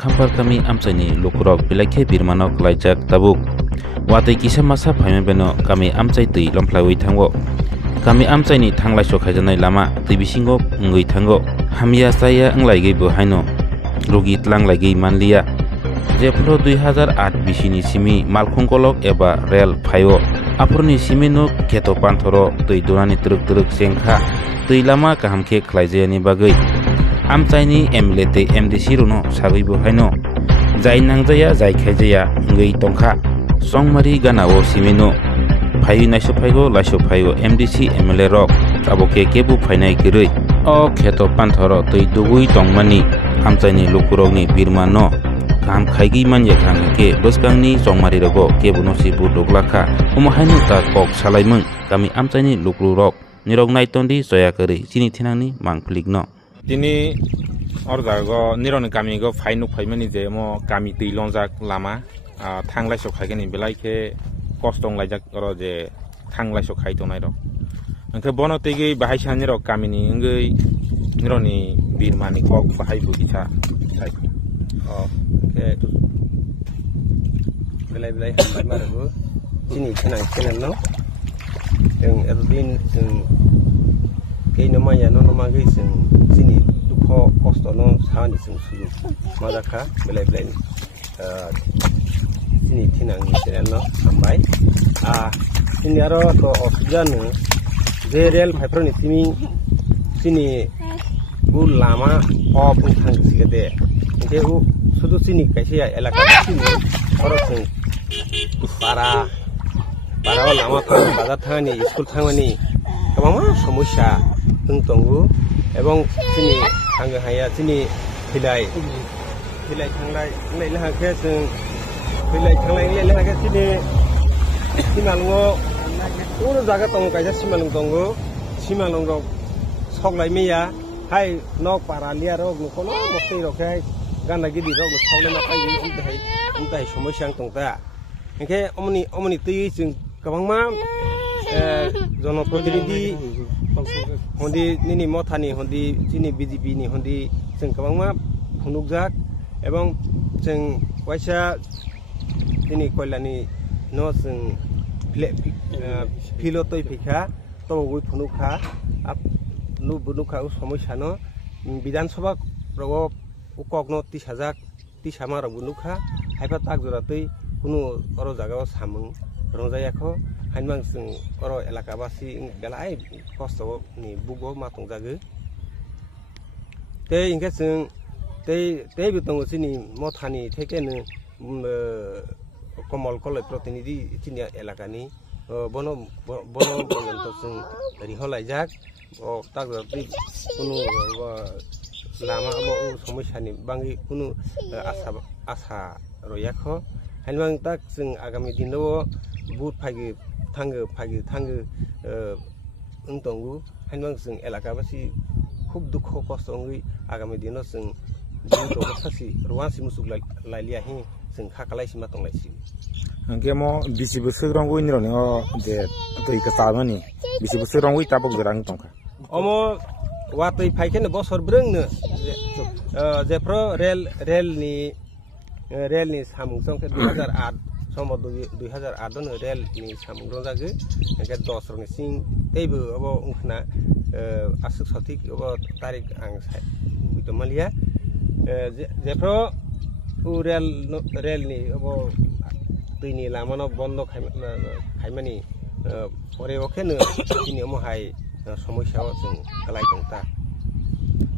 khambar kami amchaini lukurok bilakhe birmanok laijak tabuk watui kisa masa phaime beno kami amchai tui lomplaiwi thango kami amchaini thanglai sokhajanai lama tui bisingo ngui thango hamya saya anglaigei bo haino rogi tlanglaigai manliya jeplo 2008 bisini simi malkhungkolok eba rel phaio apurni simino keto panthoro tui durani truk truk sengkha tui lama kahamkhe khlaijani bagai amchaini MLA te MDC runo sagui bo haino jai nangjaya jai khaijaya ngei tongkha songmari ganao simino phayu naiso phaigo laiso phaigo MDC MLA rok aboke kebu phainai kirui o kheto panthoro tui dugui tongmani amchaini lukurokni birmano kam khaigi manje khangke boskangni songmari rogo kebuno sibu doglakha umahainu ta kok salaimung kami amchaini lukurok nirok naitondi soya kari chini thinangni mangplikno Dini ordago nironi kami go fainuk faimani je mo kami tui longjak lama thanglai sok khaigani belai ke kostong laijak oro je thanglai sok khai tonai rok angke bono tegi bahai sani rok kami ni ngai nironi birmani kok bahai bu isa sai oke belai hambai marago sini thanang channel no yang edin sing kei nama ya no nama gai sing sini dukho kosto no sani sing sulu madaka belai ni sini thinang ni channel no hambai sini aro to oxygen je rel phaiproni sini bu lama o bu thang sigade ke u sudu sini kaisia elaka sini oro sing para lama to bazar thangani school thangani kamama সমস্যা tungtongu ebong sini hanga haya sini hilai thanglai laha ke sing hilai thanglai laha ke sini simalungo uru jaga tong kaisa simalung rok soklai meya hai nok paralia rok nukono mokti rok hai gana gidi rok soklai na pai umtai সমস্যা tongta engke omni tui sing kabangma जनप्रतिनिधि होंदी निनी मोथानी होंदी चिनी BJP नि होंदी जों गोबांमा फुनुकजाक एवं जों वाइसा दिनै कयलानि न जों फिलतै फिखा तगुइ फुनुखा नु बुनुखा समस्या न विधानसभा रग उकगनो 30,000 मार बुनुखा हाइफा ताक जरातै कुनु अरो जागाव सामुं रंजायाखो हाइनमां जों अरो एलाकाबासि बेलाय कस्त नि बुगो मातंग जागो ते इंगे जों ते बितंग सिनि मथानि थेकेनो कमल कलेज प्रतिनिधि चिनि एलाकानि बनो पर्यन्त जों रिहलाइजाक तागजाति कुनु लामा अब समस्यानि बांगि कुनु आशा रयाखो हाइनमां ताक जों आगामी दिनाव बुट फाइगे उंतंगु हाइनमां जों एलाकाबासि खूब दुख कष्ट अंगै आगामी दिनाव जों बुट सासि रवासि मुसुक लाइलिया हि जों खाखालाइसि मातंलाइसि angke mo bisi busuk rongui nironi o je tui ka samani bisi busuk rongui tabok jarang tongkha omo watui phaikene bosor brengno je pro rel ni samung songke 2008 समो 2008 don rel ni samung ronjago engke 10 rong sing teibo abo ungkhna asuk satik abo tarik ang bitomalia jepro u rel ni abo tuini lamano bondo khaimani pore okheno tini omo hai समस्या जों kalai tongta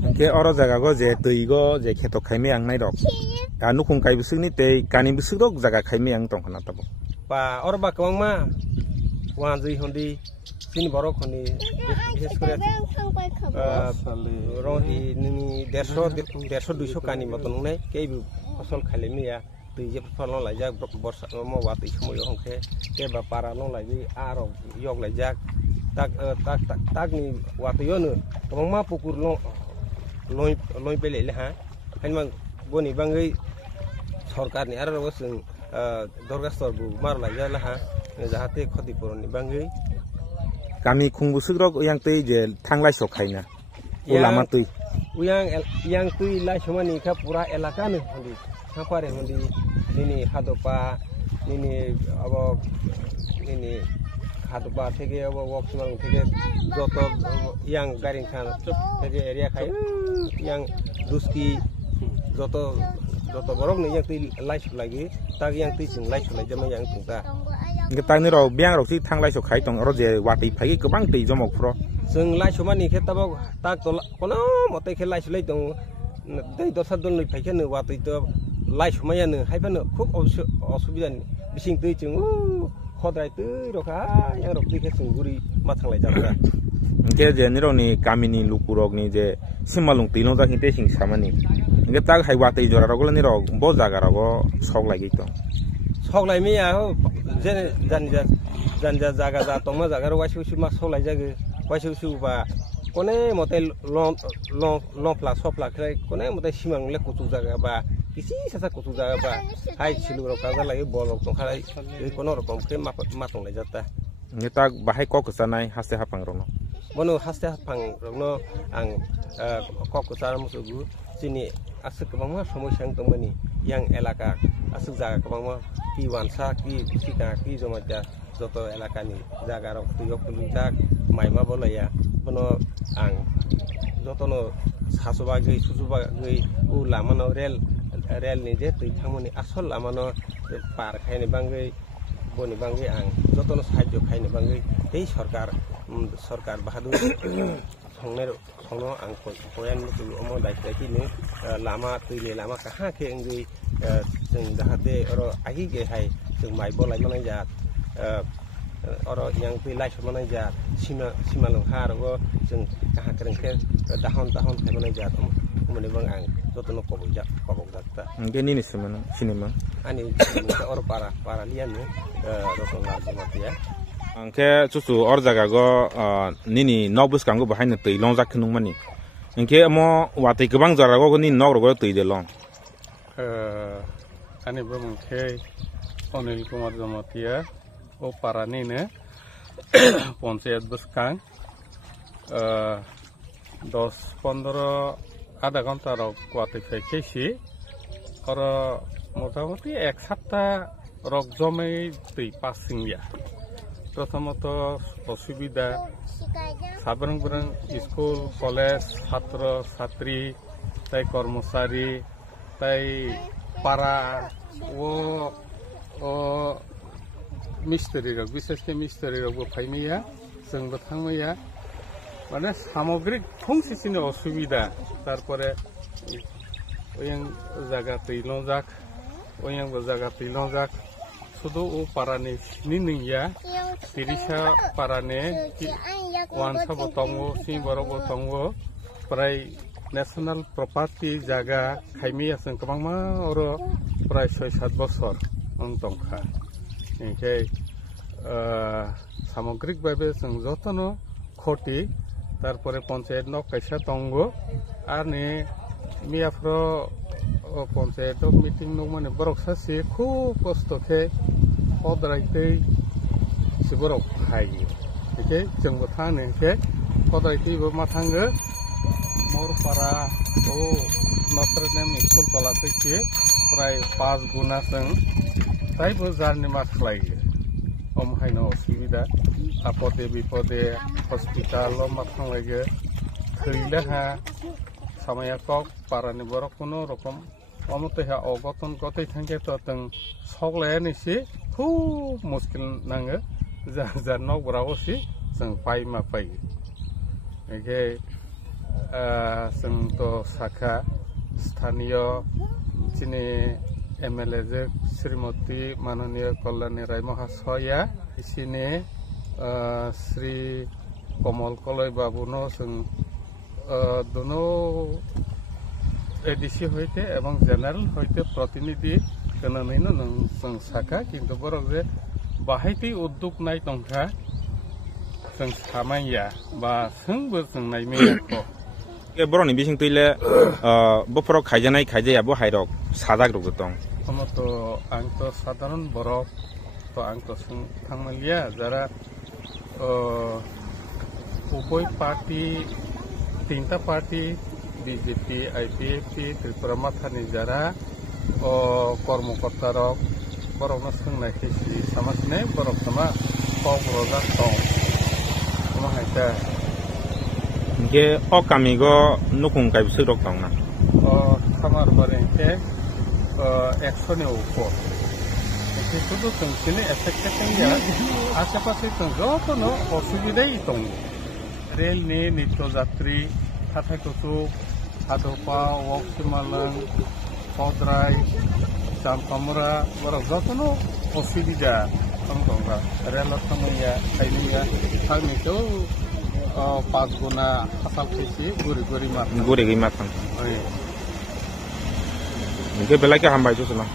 angke oro jaga go je tui go je kheto khaime ang nai rok ka nukung kai busukni tei kani busuk rok jaga khaime ang tongkhana tabo ba or ba kwangma wa jui hondi sini borok honi বিশেষ করে রহি ni 150 200 kani moton nai kei ফসল খাইলে মিয়া tui je ফসল laijak borsa mo wa tui somoy hongke ke ba para no laigi aro yok laijak tak ni wa tui yo no kwangma pukur loi pele le ha hainmang boni bangai सरकार नि आरो जों दरगास्तर बु मार लाइजा लाहा जाहाथे खतिपुरन नि बांगै kami khung busuk rok yang tei je thanglai sok khaina o lama tui yang tui lai somani ka pura elaka ne hondi sapare hondi ini hadopa ini abo ini hadopa থেকে abo workshop থেকে যত yang garing khan থেকে area khai yang duski যত borok ne yang tui lai lagi tag yang tui sing lai jama yang tungta ngetak ni rok biang rok si thang lai sok khai tong ro je wati phai gobang tei jomok pro जों लाइ समानि खेताबो ताक तो कोनो मते खे लाइ सुलै दं दै दसा दन लै फाइखेनो वातै तो लाइ समायानो हाइबानो खुब असुबिदा बिसिं दै जों खद्राय दै रखा या रक दैखे जों गुरि माथांलाय जाबा के जे निरनि गामिनि लुकुरकनि जे सिमालुं तैलं जाखि तेसिं सामानि नगे ताक हाइ वातै जरा रगल नि रक बो जागा रगो सक लागि तो सक लाइ मिया हो जे जानजा जागा जा तंमा जागा र वासु मा सलाय जागो वाइसु बा कोने मते लं प्ला सप्ला खै कोने मते सिमांले कुतु जागा बा किसी सासा कुतु जागा बा हाइ सिलु रका जा लागि बल रक खाय कोनो रकम के मातंग लाय जाता नेता बाहाय कक जानाय हासे हाफां रनो बनो हासे हाफां रनो आं कक जारा मुसुगु जिनि आसु गोबां समस्या दंमोनि yang elaka asuk jaga गोबां कि वानसा कि सिका कि जमाजा जत एलाकानि जागा रक तुयक तुलिजाक माइमा बलाया बनो आं जतनो सासुबा गई सुजुबा गई उ लामानो रेल नि जे तैथामनि आसल लामानो पार खायनि बांगै बनि बांगै आं जतनो साहाय्य खायनि बांगै बै सरकार बाहादुर संनो आं कोयान मुतु अमो दायथायनि लामा तैले लामा काहा के अंगै जों जाहाथे अरो आगि गे हाय जों माइ बलाय मानाय जा अरो yang tui lai समानाय जा सिमा लंहा आरो जों काहा करंखे दाहन खायमानाय जा मोने बां आं जतनो कबक जाता गेनि निसमन cinema ani or para liane rotongla jamatia angke chuchu or jaga go nini nokbus kanggo bahaina tei longjak khunung mani angke amo watei gobang jara go ni nok rogo tei de long ani bamangke Anil Kumar Jamatia o parani ne panchayat buskang 10-15 আধা ঘন্টার কোয়াতে ফেকেছি আর মোটামুটি এক সপ্তাহ rock জমে তুই পাসিংয়া প্রথমত অসুবিধা সাবরং বরং স্কুল কলেজ ছাত্র ছাত্রী তাই কর্মচারী তাই পাড়া ও मिस्ट्री रक विशेषके मिस्ट्री रक फाइनैया जोंबो थांमैया माने सामग्रिक फंसेसिनि असुबिदा तारपरे ओयं जागा तैलंजाक ओयंबो जागा तैलंजाक सुदु ओ पारानि निनैया तिरिसा पाराने वानसा बतंगो सि बरबो तंगो प्राय नेशनल प्रॉपर्टी जागा खाइमैया जों गोबांमा अरो प्राय 6-7 बছর ओं दंखा इनके सामग्रिक भावे जों जतनो खति तारपरे पंचायत न कैसा दंगो आर ने मियाफ्रो पंचायत मीटिंग न माने बरक सासे खूब कष्टखे हद्रायतै सिबरक हायो इके जोंबो थांनो इके हद्रायतैबो मा थांगो मोरपारा ओ नत्रनेम स्कुल कलासैसे प्राय 5 गुना जों ताइबो जारनि माथलायो अमहायनो असुबिदा आपदे विपदे हस्पिटाल माथांलायो थैलेहा सामायाकक पारानि बर कोनो रकम अमतेहा अगतन गतै थांगे तो जों सकलायानिसि खूब मुश्किल नाङो जा नगरावसि जों पाइमा पायो एके जों तो साखा स्थानीय जिनि MLA श्रीमती माननीय कल्याणी राय महाशया इसिने श्री कमल कलय बाबू नो जों दोनों एडिसी होइते एवं जनरल होइते प्रतिनिधि गननैनो जों साखा किन्तु बरक जे बाहायति उद्योग नाय दंखा जों सामाया बा जोंबो जों नायमेयाखौ के बरनि बिसिं तैले बफरक खायजानाय खायजायाबो हायरक सादाग रग दं तो आं तो साधारण बरक तो आं तो थांमालिया जरा उभय पार्टी 3टा पार्टी বিজেপি আইপিএফটি ত্রিপুরা মাথানি যারা কর্মকর্তা রক বরকनो सोंनाय खेसि समाजने बरक समा क'क्राझार दं माहायता Ge o kami go nukung kai bisu rok tong na. Kamar barengke 100 ni upo. Itu tuh sini efeknya আশেপাশে যতনো অসুবিধাই দं রেলনি নিত্যযাত্রী হাথাকসু হাদপা ওয়াকসিমালাং পদ্রাই জামপামরা বরক যতনো অসুবিধা দंगा রেল থামাইয়া খাইনিয়া থামিতো 5 गुना हासाल खेसि गुरि गुरि मात Gure gi matang. Ge belai ke hambai tu sana.